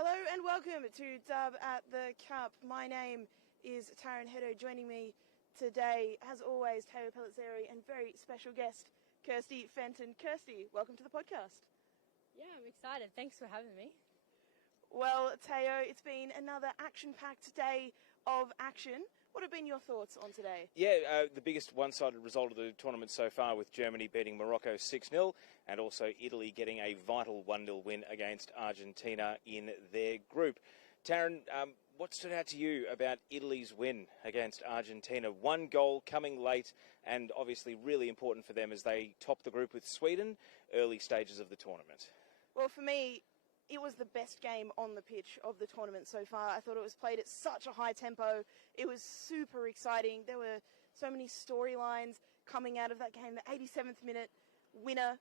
Hello and welcome to Dub at the Cup. My name is Taryn, Heddo. Joining me today, as always, Pellizzeri and very special guest, Kirsty Fenton. Kirsty, welcome to the podcast. Yeah, I'm excited. Thanks for having me. Well, Teo, it's been another action-packed day of action. What have been your thoughts on today? Yeah, the biggest one-sided result of the tournament so far, with Germany beating Morocco 6-0 and also Italy getting a vital 1-0 win against Argentina in their group. Taryn, what stood out to you about Italy's win against Argentina? One goal coming late and obviously really important for them as they top the group with Sweden, early stages of the tournament. Well, for me, it was the best game on the pitch of the tournament so far. I thought it was played at such a high tempo. It was super exciting. There were so many storylines coming out of that game. The 87th minute winner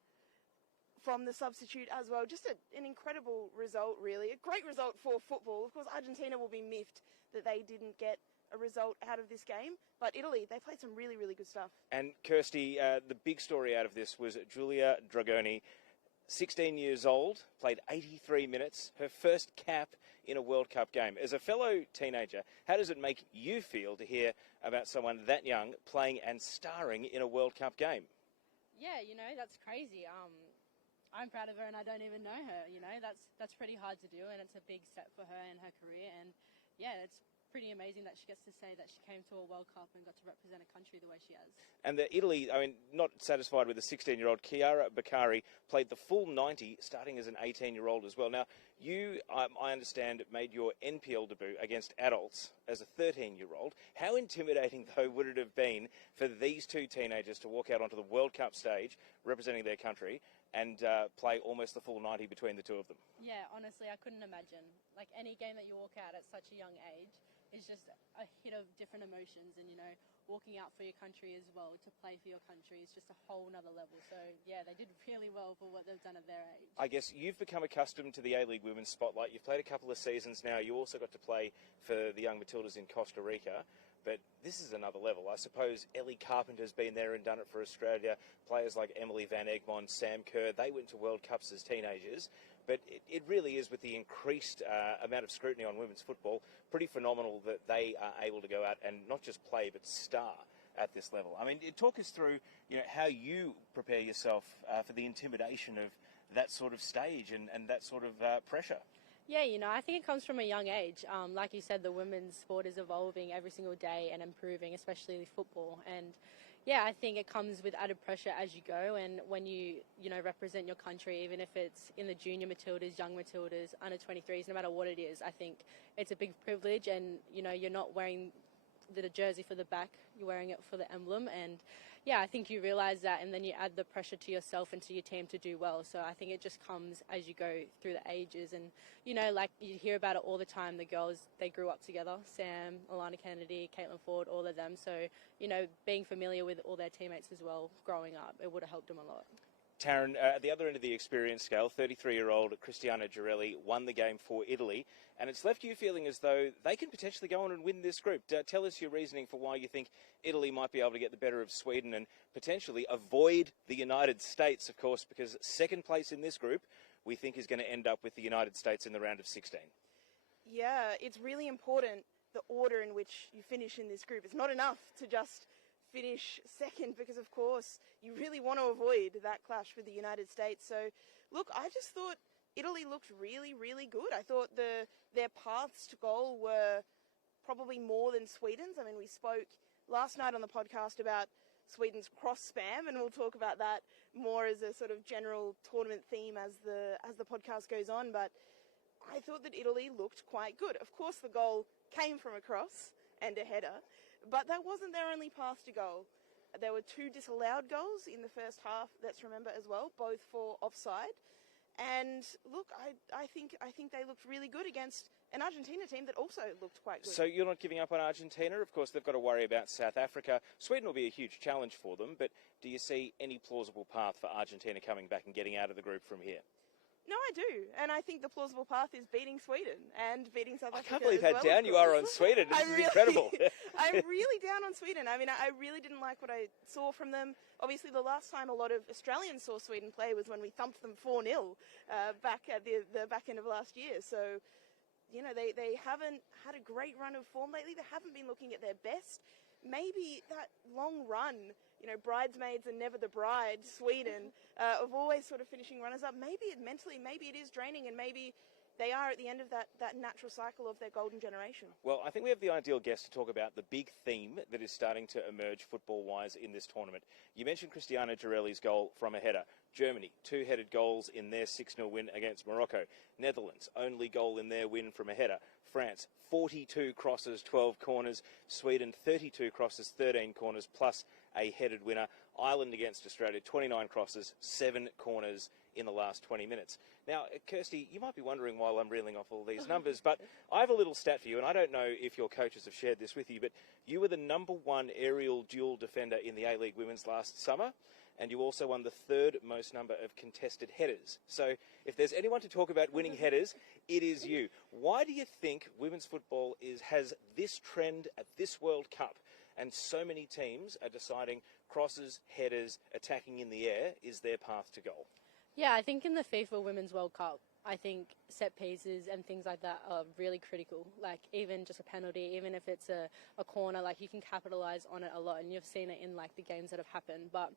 from the substitute as well. Just an incredible result, really. A great result for football. Of course, Argentina will be miffed that they didn't get a result out of this game. But Italy, they played some really, really good stuff. And Kirsty, the big story out of this was Giulia Dragoni, 16 years old, played 83 minutes, her first cap in a World Cup game. As a fellow teenager, how does it make you feel to hear about someone that young playing and starring in a World Cup game? Yeah, that's crazy. I'm proud of her and I don't even know her, That's pretty hard to do and it's a big step for her in her career. And yeah, it's pretty amazing that she gets to say that she came to a World Cup and got to represent a country the way she has. And the Italy, not satisfied with the 16-year-old, Chiara Beccari played the full 90, starting as an 18-year-old as well. Now, you, I understand, made your NPL debut against adults as a 13-year-old. How intimidating, though, would it have been for these two teenagers to walk out onto the World Cup stage, representing their country, and play almost the full 90 between the two of them? Yeah, honestly, I couldn't imagine. Like, any game that you walk out at such a young age is just a hit of different emotions, and walking out for your country as well, to play for your country is just a whole nother level. So yeah, they did really well for what they've done at their age. I guess you've become accustomed to the A-League Women's spotlight. You've played a couple of seasons now. You also got to play for the young Matildas in Costa Rica. But this is another level. I suppose Ellie Carpenter's been there and done it for Australia. Players like Emily Van Egmond, Sam Kerr, they went to World Cups as teenagers. But it really is, with the increased amount of scrutiny on women's football, pretty phenomenal that they are able to go out and not just play, but star at this level. Talk us through, how you prepare yourself for the intimidation of that sort of stage and that sort of pressure. Yeah, I think it comes from a young age. Like you said, the women's sport is evolving every single day and improving, especially football. And yeah, I think it comes with added pressure as you go. And when you represent your country, even if it's in the junior Matildas, young Matildas, under 23s, no matter what it is, I think it's a big privilege. And, you're not wearing the jersey for the back, you're wearing it for the emblem. And yeah, I think you realise that, and then you add the pressure to yourself and to your team to do well. So I think it just comes as you go through the ages. And like you hear about it all the time, the girls, they grew up together, Sam, Alana Kennedy, Caitlin Ford, all of them. So being familiar with all their teammates as well growing up, it would have helped them a lot. Taryn, at the other end of the experience scale, 33-year-old Cristiana Girelli won the game for Italy, and it's left you feeling as though they can potentially go on and win this group. Tell us your reasoning for why you think Italy might be able to get the better of Sweden and potentially avoid the United States, of course, because second place in this group we think is going to end up with the United States in the round of 16. Yeah, it's really important, the order in which you finish in this group. It's not enough to just finish second, because of course you really want to avoid that clash with the United States. So look, I just thought Italy looked really, really good. I thought their paths to goal were probably more than Sweden's. We spoke last night on the podcast about Sweden's cross spam, and we'll talk about that more as a sort of general tournament theme as the podcast goes on. But I thought that Italy looked quite good. Of course, the goal came from a cross and a header, but that wasn't their only path to goal. There were 2 disallowed goals in the first half, let's remember as well, both for offside. And look, I think they looked really good against an Argentina team that also looked quite good. So you're not giving up on Argentina? Of course, they've got to worry about South Africa. Sweden will be a huge challenge for them, but do you see any plausible path for Argentina coming back and getting out of the group from here? No, I do. And I think the plausible path is beating Sweden and beating South Africa. I can't believe how down you are on Sweden. This is incredible. I'm really down on Sweden. I really didn't like what I saw from them. Obviously, the last time a lot of Australians saw Sweden play was when we thumped them 4-0 back at the back end of last year. So you know, they haven't had a great run of form lately. They haven't been looking at their best. Maybe that long run, you know, bridesmaids and never the bride, Sweden, of always sort of finishing runners-up, maybe it is draining, and maybe they are at the end of that natural cycle of their golden generation. Well, I think we have the ideal guest to talk about the big theme that is starting to emerge football-wise in this tournament. You mentioned Cristiano Girelli's goal from a header. Germany, 2-headed goals in their 6-0 win against Morocco. Netherlands, only goal in their win from a header. France, 42 crosses, 12 corners. Sweden, 32 crosses, 13 corners, plus a headed winner. Ireland against Australia, 29 crosses, 7 corners in the last 20 minutes. Now, Kirsty, you might be wondering why I'm reeling off all these numbers, but I have a little stat for you, and I don't know if your coaches have shared this with you, but you were the #1 aerial dual defender in the A-League Women's last summer, and you also won the 3rd most number of contested headers. So if there's anyone to talk about winning headers, it is you. Why do you think women's football has this trend at this World Cup, and so many teams are deciding crosses, headers, attacking in the air is their path to goal? Yeah, I think in the FIFA Women's World Cup, I think set pieces and things like that are really critical. Like, even just a penalty, even if it's a corner, like, you can capitalise on it a lot, and you've seen it in, like, the games that have happened. But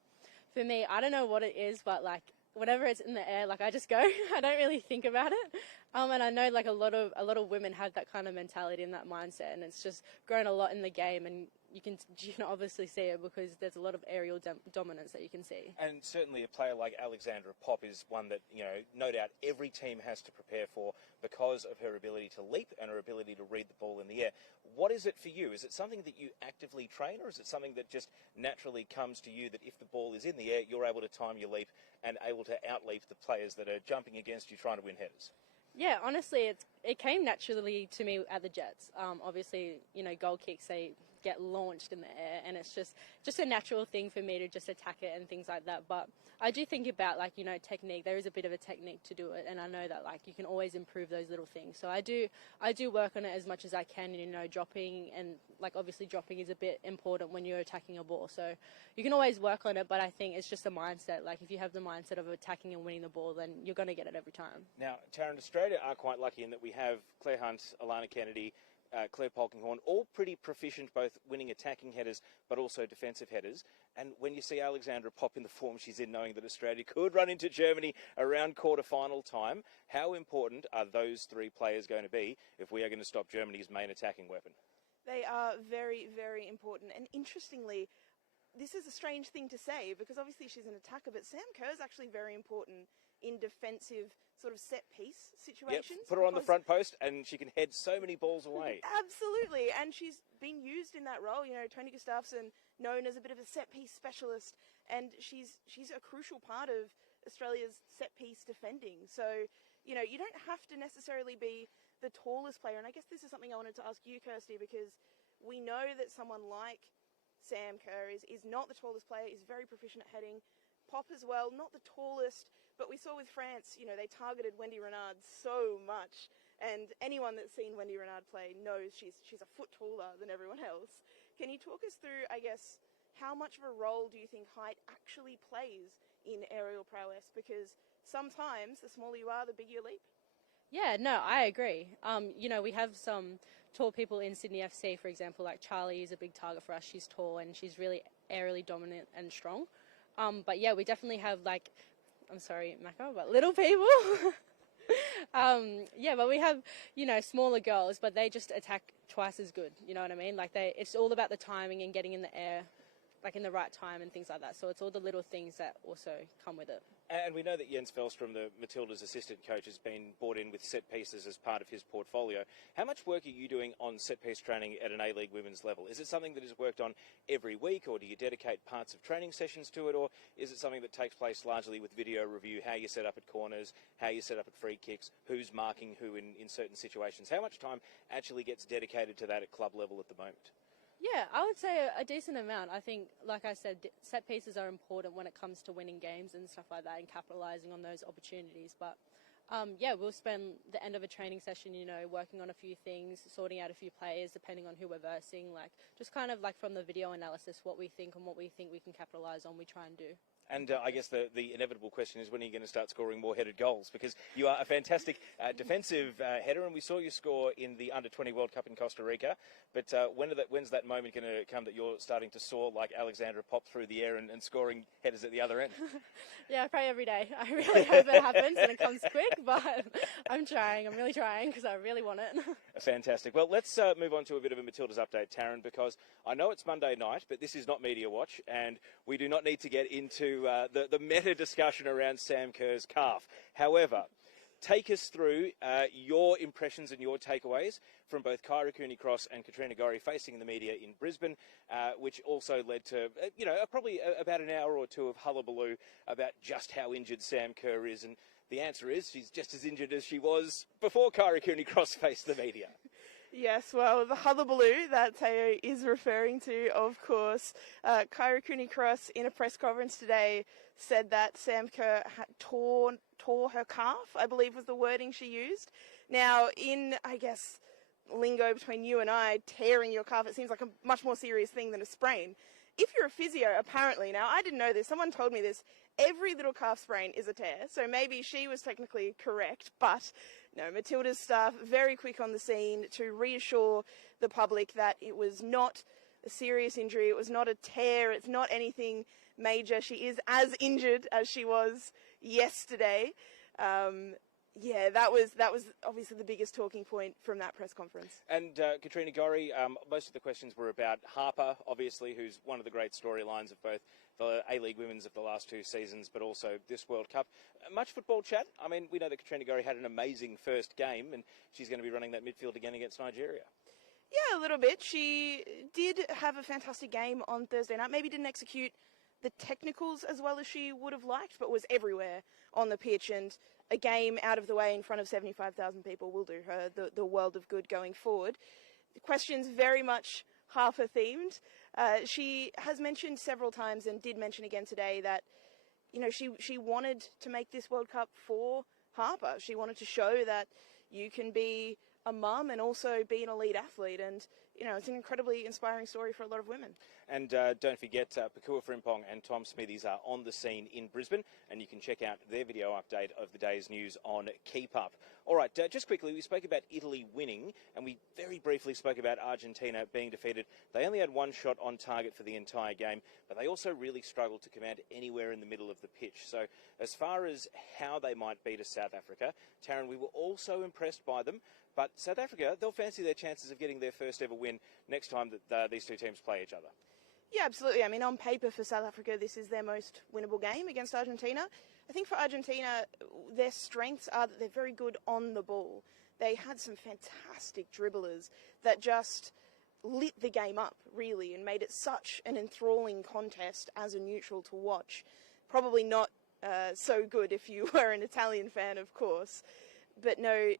for me, I don't know what it is, but, like, whenever it's in the air, like, I just go. I don't really think about it. And I know, like, a lot of women have that kind of mentality and that mindset, and it's just grown a lot in the game, and you can obviously see it because there's a lot of aerial dominance that you can see. And certainly a player like Alexandra Popp is one that, you know, no doubt every team has to prepare for because of her ability to leap and her ability to read the ball in the air. What is it for you? Is it something that you actively train, or is it something that just naturally comes to you, that if the ball is in the air, you're able to time your leap and able to outleap the players that are jumping against you trying to win headers? Yeah, honestly, it came naturally to me at the Jets. Obviously, you know, goal kicks, they get launched in the air, and it's just a natural thing for me to just attack it and things like that. But I do think about, like, you know, technique. There is a bit of a technique to do it, and I know that, like, you can always improve those little things. So I do work on it as much as I can, you know, dropping, and, like, obviously dropping is a bit important when you're attacking a ball. So you can always work on it, but I think it's just a mindset. Like, if you have the mindset of attacking and winning the ball, then you're going to get it every time. Now, Taryn, Australia are quite lucky in that we have Claire Hunt, Alana Kennedy, Claire Polkinghorne, all pretty proficient, both winning attacking headers but also defensive headers. And when you see Alexandra Popp in the form she's in, knowing that Australia could run into Germany around quarter-final time, how important are those 3 players going to be if we are going to stop Germany's main attacking weapon? They are very, very important. And interestingly, this is a strange thing to say because obviously she's an attacker, but Sam Kerr's actually very important in defensive sort of set-piece situations. Yep, put her on the front post and she can head so many balls away. Absolutely, and she's been used in that role. You know, Tony Gustafsson, known as a bit of a set-piece specialist, and she's a crucial part of Australia's set-piece defending. So, you know, you don't have to necessarily be the tallest player, and I guess this is something I wanted to ask you, Kirsty, because we know that someone like Sam Kerr is not the tallest player, is very proficient at heading. Popp as well, not the tallest, but we saw with France, you know, they targeted Wendy Renard so much, and anyone that's seen Wendy Renard play knows she's a foot taller than everyone else. Can you talk us through, I guess, how much of a role do you think height actually plays in aerial prowess? Because sometimes the smaller you are, the bigger your leap. Yeah, no, I agree. You know, we have some tall people in Sydney FC, for example, like Charlie is a big target for us. She's tall and she's really aerially dominant and strong. But yeah, we definitely have, like, I'm sorry, Maka, but little people. Yeah, but we have, you know, smaller girls, but they just attack twice as good. You know what I mean? Like, it's all about the timing and getting in the air, like, in the right time and things like that. So it's all the little things that also come with it. And we know that Jens Fellstrom, the Matildas assistant coach, has been brought in with set pieces as part of his portfolio. How much work are you doing on set piece training at an A-League women's level? Is it something that is worked on every week, or do you dedicate parts of training sessions to it, or is it something that takes place largely with video review, how you set up at corners, how you set up at free kicks, who's marking who in certain situations? How much time actually gets dedicated to that at club level at the moment? Yeah, I would say a decent amount. I think, like I said, set pieces are important when it comes to winning games and stuff like that and capitalising on those opportunities. But, yeah, we'll spend the end of a training session, you know, working on a few things, sorting out a few players, depending on who we're versing, like, just kind of like from the video analysis, what we think and what we think we can capitalise on, we try and do. And I guess the inevitable question is, when are you going to start scoring more headed goals? Because you are a fantastic defensive header, and we saw you score in the Under-20 World Cup in Costa Rica. But when's that moment going to come that you're starting to soar like Alexandra Pop through the air and scoring headers at the other end? Yeah, I pray every day. I really hope it happens and it comes quick, but I'm trying. I'm really trying because I really want it. Fantastic. Well, let's move on to a bit of a Matildas update, Taryn, because I know it's Monday night, but this is not Media Watch, and we do not need to get into the meta discussion around Sam Kerr's calf. However, take us through your impressions and your takeaways from both Kyra Cooney-Cross and Katrina Gorry facing the media in Brisbane, which also led to, probably about an hour or two of hullabaloo about just how injured Sam Kerr is. And the answer is she's just as injured as she was before Kyra Cooney-Cross faced the media. Yes, well, the hullabaloo that Teo is referring to, of course. Kyra Cooney-Cross in a press conference today said that Sam Kerr had tore her calf, I believe was the wording she used. Now, in, I guess, lingo between you and I, tearing your calf, it seems like a much more serious thing than a sprain. If you're a physio, apparently, now I didn't know this, someone told me this, every little calf sprain is a tear, so maybe she was technically correct, but no, Matilda's staff very quick on the scene to reassure the public that it was not a serious injury, it was not a tear, it's not anything major. She is as injured as she was yesterday. Yeah, that was obviously the biggest talking point from that press conference. And Katrina Gorry, most of the questions were about Harper, obviously, who's one of the great storylines of both the A-League Women's of the last two seasons, but also this World Cup. Much football chat? I mean, we know that Katrina Gorry had an amazing first game, and she's going to be running that midfield again against Nigeria. Yeah, a little bit. She did have a fantastic game on Thursday night. Maybe didn't execute the technicals as well as she would have liked, but was everywhere on the pitch, and a game out of the way in front of 75,000 people will do her the world of good going forward. The question's very much Harper themed. She has mentioned several times, and did mention again today, that she wanted to make this World Cup for Harper. She wanted to show that you can be a mum and also be an elite athlete, and it's an incredibly inspiring story for a lot of women. And don't forget, Pakua Frimpong and Tom Smithies are on the scene in Brisbane, and you can check out their video update of the day's news on KEEPUP. All right, just quickly, we spoke about Italy winning, and we very briefly spoke about Argentina being defeated. They only had one shot on target for the entire game, but they also really struggled to command anywhere in the middle of the pitch. So as far as how they might beat a South Africa, Taryn, we were also impressed by them. But South Africa, they'll fancy their chances of getting their first ever win next time that these two teams play each other. Yeah, absolutely. I mean, on paper for South Africa, this is their most winnable game against Argentina. I think for Argentina, their strengths are that they're very good on the ball. They had some fantastic dribblers that just lit the game up, really, and made it such an enthralling contest as a neutral to watch. Probably not so good if you were an Italian fan, of course. But no,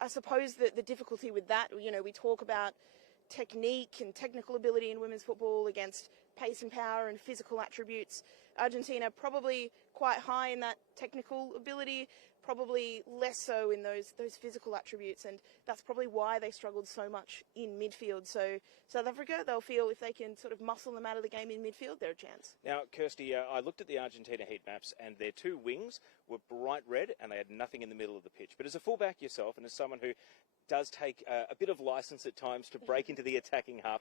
I suppose that the difficulty with that, we talk about technique and technical ability in women's football against pace and power and physical attributes. Argentina probably quite high in that technical ability, probably less so in those physical attributes, and that's probably why they struggled so much in midfield. So South Africa, they'll feel if they can sort of muscle them out of the game in midfield, they're a chance. Now, Kirsty, I looked at the Argentina heat maps, and their two wings were bright red, and they had nothing in the middle of the pitch. But as a fullback yourself, and as someone who does take a bit of license at times to break into the attacking half,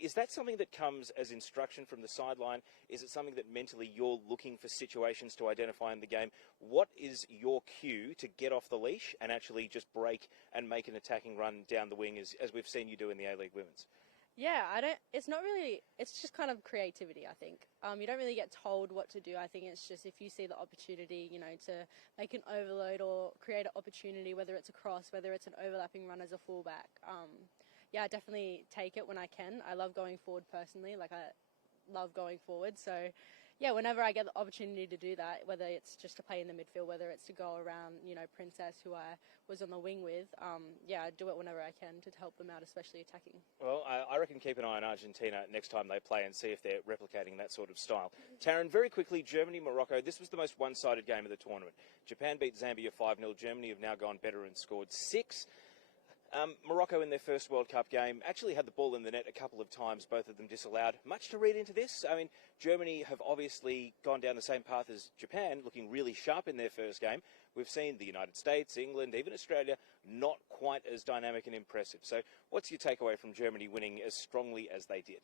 is that something that comes as instruction from the sideline? Is it something that mentally you're looking for situations to identify in the game? What is your cue to get off the leash and actually just break and make an attacking run down the wing, as we've seen you do in the A-League Women's? Yeah, it's just kind of creativity, I think. You don't really get told what to do. I think it's just if you see the opportunity, to make an overload or create an opportunity, whether it's a cross, whether it's an overlapping run as a fullback. Yeah, I definitely take it when I can. I love going forward personally. I love going forward. So, yeah, whenever I get the opportunity to do that, whether it's just to play in the midfield, whether it's to go around, Princess, who I was on the wing with, I do it whenever I can to help them out, especially attacking. Well, I reckon keep an eye on Argentina next time they play and see if they're replicating that sort of style. Taryn, very quickly, Germany, Morocco, this was the most one-sided game of the tournament. Japan beat Zambia 5-0. Germany have now gone better and scored 6. Morocco in their first World Cup game actually had the ball in the net a couple of times, both of them disallowed. Much to read into this? I mean, Germany have obviously gone down the same path as Japan, looking really sharp in their first game. We've seen the United States, England, even Australia, not quite as dynamic and impressive. So what's your takeaway from Germany winning as strongly as they did?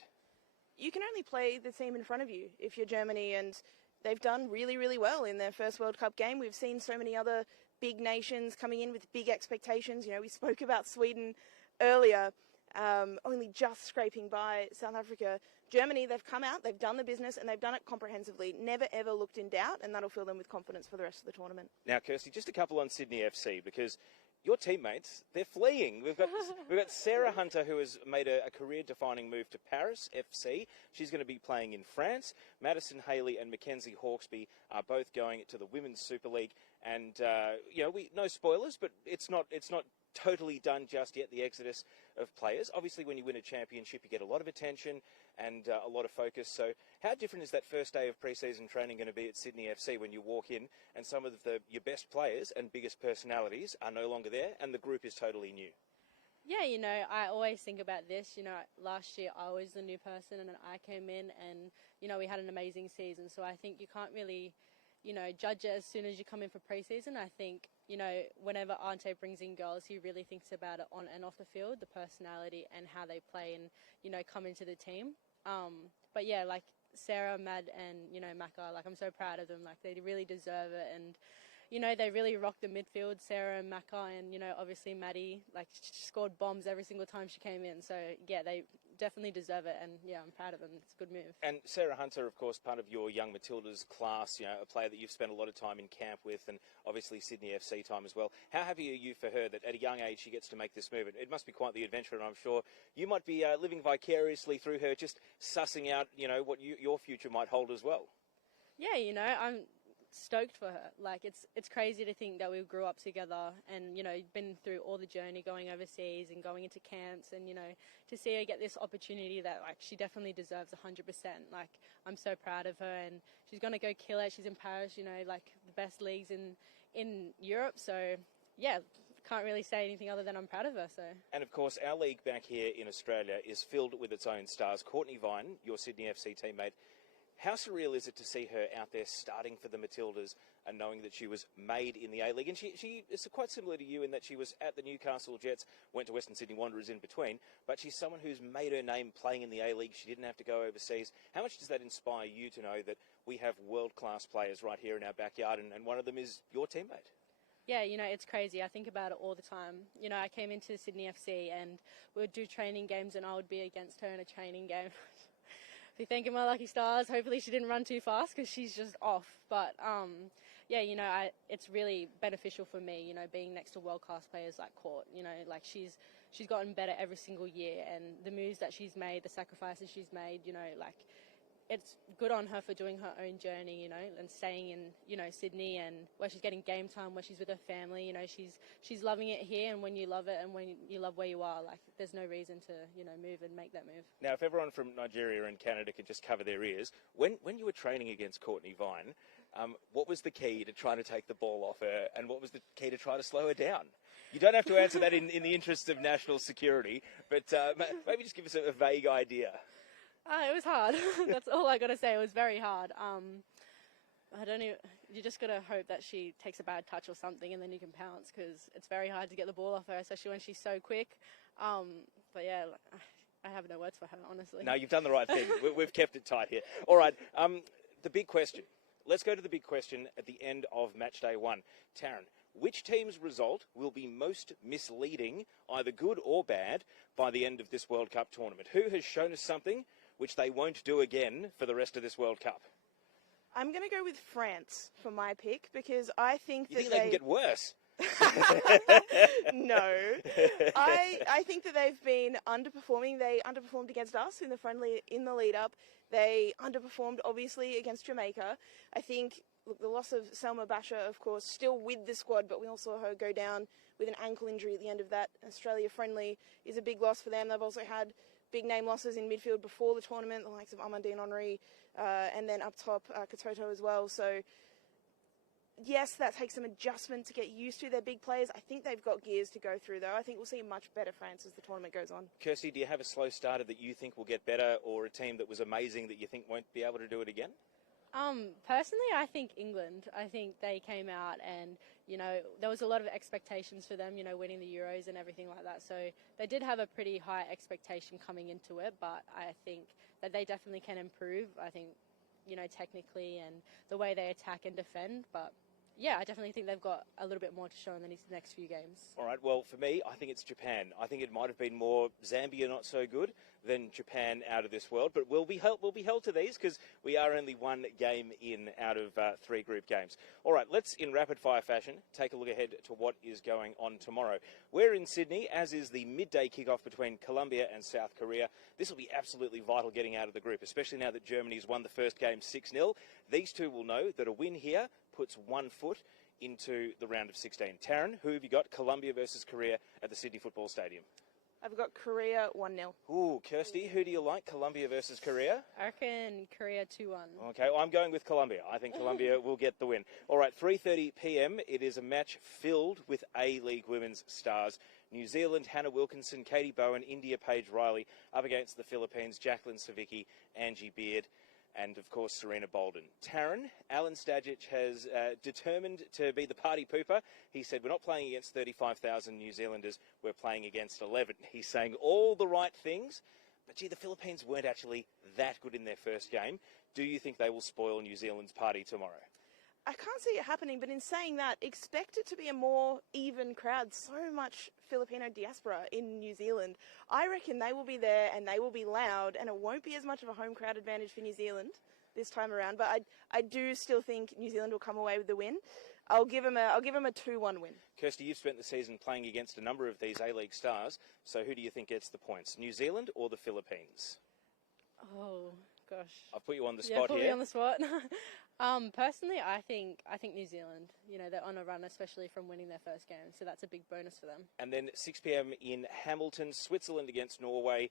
You can only play the team in front of you if you're Germany, and they've done really, really well in their first World Cup game. We've seen so many other big nations coming in with big expectations. You know, we spoke about Sweden earlier, only just scraping by South Africa. Germany, they've come out, they've done the business, and they've done it comprehensively. Never, ever looked in doubt, and that'll fill them with confidence for the rest of the tournament. Now, Kirsty, just a couple on Sydney FC, because your teammates, they're fleeing. We've got Sarah Hunter, who has made a career-defining move to Paris FC. She's going to be playing in France. Madison Haley and Mackenzie Hawkesby are both going to the Women's Super League. And, no spoilers, but it's not totally done just yet, the exodus of players. Obviously, when you win a championship, you get a lot of attention and a lot of focus. So how different is that first day of pre-season training going to be at Sydney FC when you walk in and some of your best players and biggest personalities are no longer there and the group is totally new? Yeah, I always think about this. Last year I was the new person and then I came in and, we had an amazing season. So I think you can't really judge it as soon as you come in for pre-season. I think, whenever Ante brings in girls, he really thinks about it on and off the field, the personality and how they play and, come into the team. But yeah, like Sarah, Mad and, Maka, like I'm so proud of them. Like they really deserve it. And, they really rocked the midfield, Sarah and Maka and, obviously Maddie, like she scored bombs every single time she came in. So yeah, they definitely deserve it, and yeah, I'm proud of them. It's a good move. And Sarah Hunter, of course, part of your young Matildas class, a player that you've spent a lot of time in camp with, and obviously Sydney FC time as well. How happy are you for her that at a young age she gets to make this move? It must be quite the adventure, and I'm sure you might be living vicariously through her, just sussing out, what your future might hold as well. Yeah, I'm stoked for her. Like it's crazy to think that we grew up together and been through all the journey going overseas and going into camps and to see her get this opportunity that like she definitely deserves 100%. Like I'm so proud of her and she's going to go kill it. She's in Paris, like the best leagues in Europe, so yeah, can't really say anything other than I'm proud of her. So, and of course our league back here in Australia is filled with its own stars. Courtney Vine, your Sydney FC teammate, how surreal is it to see her out there starting for the Matildas and knowing that she was made in the A-League? And she is quite similar to you in that she was at the Newcastle Jets, went to Western Sydney Wanderers in between, but she's someone who's made her name playing in the A-League. She didn't have to go overseas. How much does that inspire you to know that we have world-class players right here in our backyard and one of them is your teammate? Yeah, it's crazy. I think about it all the time. I came into Sydney FC and we would do training games and I would be against her in a training game. Be thanking my lucky stars. Hopefully she didn't run too fast because she's just off. But yeah, it's really beneficial for me, being next to world-class players like Court. Like she's gotten better every single year, and the moves that she's made, the sacrifices she's made, like it's good on her for doing her own journey, and staying in, Sydney and where she's getting game time, where she's with her family, she's loving it here. And when you love it and when you love where you are, like there's no reason to, move and make that move. Now, if everyone from Nigeria and Canada could just cover their ears, when you were training against Courtney Vine, what was the key to trying to take the ball off her and what was the key to try to slow her down? You don't have to answer that in the interest of national security, but maybe just give us a vague idea. It was hard. That's all I got to say. It was very hard. I don't even. You just got to hope that she takes a bad touch or something, and then you can pounce because it's very hard to get the ball off her, especially when she's so quick. But yeah, I have no words for her, honestly. No, you've done the right thing. We've kept it tight here. All right. The big question. Let's go to the big question at the end of match day one. Taryn, which team's result will be most misleading, either good or bad, by the end of this World Cup tournament? Who has shown us something which they won't do again for the rest of this World Cup? I'm going to go with France for my pick because I think you think they can get worse? No. I think that they've been underperforming. They underperformed against us in the friendly in the lead up. They underperformed obviously against Jamaica. I think the loss of Selma Basha, of course, still with the squad, but we also saw her go down with an ankle injury at the end of that Australia friendly is a big loss for them. They've also had big name losses in midfield before the tournament, the likes of Amandine Henry, and then up top, Katoto as well. So Yes, that takes some adjustment to get used to. Their big players. I think they've got gears to go through, though. I think we'll see a much better France as the tournament goes on. Kirsty, do you have a slow starter that you think will get better, or a team that was amazing that you think won't be able to do it again? Personally, I think England. I think they came out and, there was a lot of expectations for them, winning the Euros and everything like that. So they did have a pretty high expectation coming into it, but I think that they definitely can improve. I think, technically and the way they attack and defend, but yeah, I definitely think they've got a little bit more to show in the next few games. All right, well, for me, I think it's Japan. I think it might have been more Zambia not so good than Japan out of this world, but we'll be held to these because we are only one game in out of 3 group games. All right, let's, in rapid-fire fashion, take a look ahead to what is going on tomorrow. We're in Sydney, as is the midday kickoff between Colombia and South Korea. This will be absolutely vital getting out of the group, especially now that Germany's won the first game 6-0. These two will know that a win here puts 1 foot into the round of 16. Taryn, who have you got? Colombia versus Korea at the Sydney Football Stadium. I've got Korea 1-0. Ooh, Kirsty, who do you like? Colombia versus Korea? I reckon Korea 2-1. Okay, well, I'm going with Colombia. I think Colombia will get the win. All right, 3:30 p.m. It is a match filled with A-League women's stars. New Zealand, Hannah Wilkinson, Katie Bowen, India, Paige Riley, up against the Philippines, Jacqueline Savicki, Angie Beard, and, of course, Serena Bolden. Taryn, Alan Stajic has determined to be the party pooper. He said, we're not playing against 35,000 New Zealanders, we're playing against 11. He's saying all the right things, but, gee, the Philippines weren't actually that good in their first game. Do you think they will spoil New Zealand's party tomorrow? I can't see it happening, but in saying that, expect it to be a more even crowd. So much Filipino diaspora in New Zealand. I reckon they will be there and they will be loud, and it won't be as much of a home crowd advantage for New Zealand this time around. But I do still think New Zealand will come away with the win. I'll give them a 2-1 win. Kirsty, you've spent the season playing against a number of these A-League stars. So who do you think gets the points, New Zealand or the Philippines? Oh gosh, I've put you on the yeah, spot put here. me on the spot. Personally, I think New Zealand. They're on a run, especially from winning their first game, so that's a big bonus for them. And then 6 p.m. in Hamilton, Switzerland against Norway.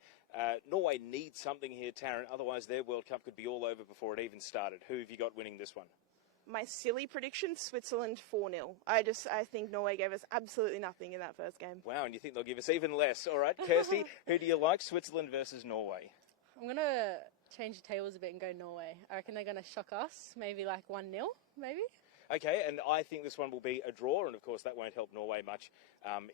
Norway needs something here, Taryn, otherwise their World Cup could be all over before it even started. Who have you got winning this one? My silly prediction, Switzerland 4-0. I think Norway gave us absolutely nothing in that first game. Wow, and you think they'll give us even less. All right, Kirsty, who do you like, Switzerland versus Norway? I'm going to change the tables a bit and go Norway. I reckon they're going to shock us, maybe like 1-0, maybe. Okay, and I think this one will be a draw, and of course that won't help Norway much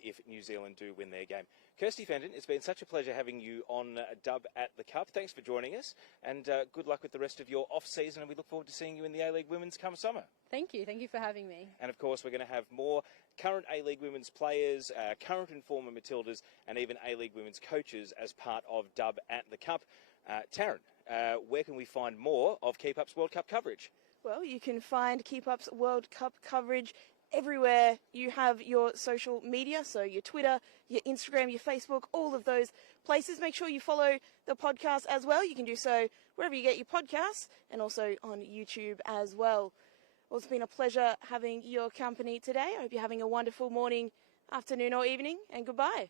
if New Zealand do win their game. Kirsty Fenton, it's been such a pleasure having you on Dub at the Cup. Thanks for joining us, and good luck with the rest of your off-season, and we look forward to seeing you in the A-League Women's come summer. Thank you for having me. And of course we're going to have more current A-League Women's players, current and former Matildas, and even A-League Women's coaches as part of Dub at the Cup. Taryn, where can we find more of KEEPUP's World Cup coverage? Well, you can find KEEPUP's World Cup coverage everywhere you have your social media, so your Twitter, your Instagram, your Facebook, all of those places. Make sure you follow the podcast as well. You can do so wherever you get your podcasts and also on YouTube as well. Well, it's been a pleasure having your company today. I hope you're having a wonderful morning, afternoon or evening, and goodbye.